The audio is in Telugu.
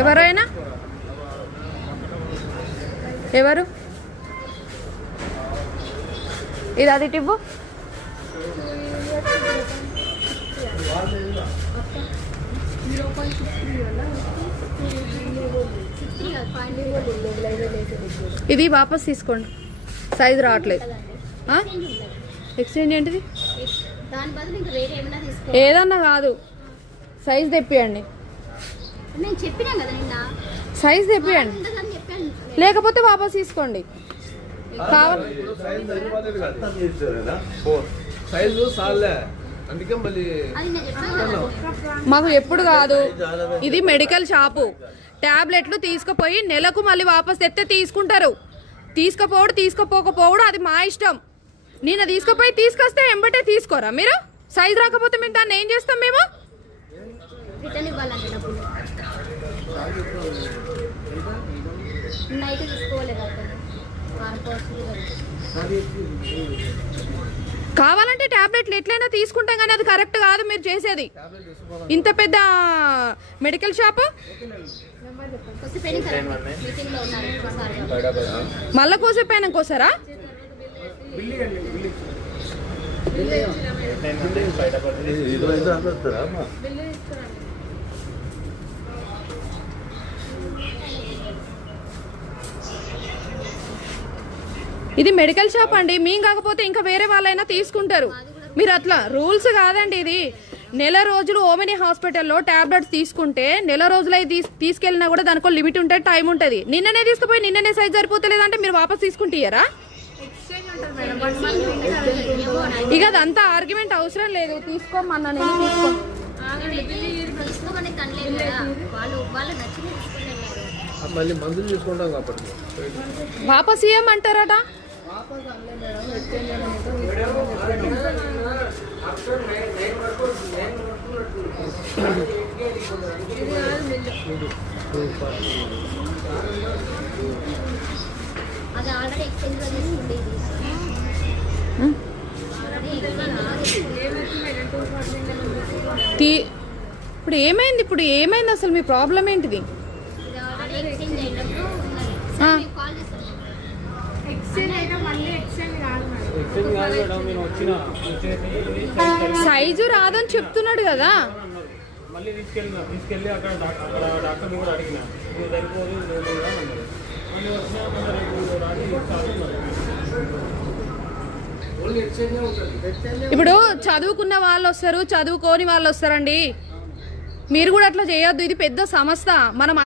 ఎవరైనా ఎవరు ఇది అది టివ్వు ఇది వాపస్ తీసుకోండి, సైజు రావట్లేదు. ఎక్స్చేంజ్ ఏంటిది? ఏదన్నా కాదు, సైజ్ తెప్పియండి. సైజ్ తెప్పియండి, లేకపోతే వాపస్ తీసుకోండి. మాకు ఎప్పుడు కాదు, ఇది మెడికల్ షాపు. టాబ్లెట్లు తీసుకుపోయి నెలకు మళ్ళీ వాపస్ తెస్తే తీసుకుంటారు. తీసుకోపోకపోవడం అది మా ఇష్టం. నిన్న తీసుకుపోయి తీసుకొస్తే ఎంబటే తీసుకోరా మీరు? సైజ్ రాకపోతే మేము దాన్ని ఏం చేస్తాం? మేము కావాలంటే టాబ్లెట్లు ఎట్లయినా తీసుకుంటాం, కానీ అది కరెక్ట్ కాదు మీరు చేసేది. ఇంత పెద్ద మెడికల్ షాపు మళ్ళా కోసేపోయినా కోసారా? ఇది మెడికల్ షాప్ అండి, మేము కాకపోతే ఇంకా వేరే వాళ్ళైనా తీసుకుంటారు. మీరు అట్లా రూల్స్ కాదండి. ఇది నెల రోజులు ఓమిని హాస్పిటల్లో టాబ్లెట్స్ తీసుకుంటే నెల రోజులు తీసుకెళ్ళినా కూడా దానికో లిమిట్ ఉంటుంది, టైం ఉంటుంది. నిన్ననే తీసుకుపోయి నిన్ననే సైజ్ సరిపోతలేదంటే మీరు వాపస్ తీసుకుంటారా? ఇక అదంతా ఆర్గ్యుమెంట్ అవసరం లేదు. తీసుకోమన్నా నేను వాపస్ ఇవ్వమంటారట. ఇప్పుడు ఏమైంది అసలు? మీ ప్రాబ్లం ఏంటిది? సైజు రాదని చెప్తున్నాడు కదా. ఇప్పుడు చదువుకున్న వాళ్ళు వస్తారు, చదువుకోని వాళ్ళు వస్తారండి. మీరు కూడా అట్లా చేయొద్దు. ఇది పెద్ద సంస్థ. మనం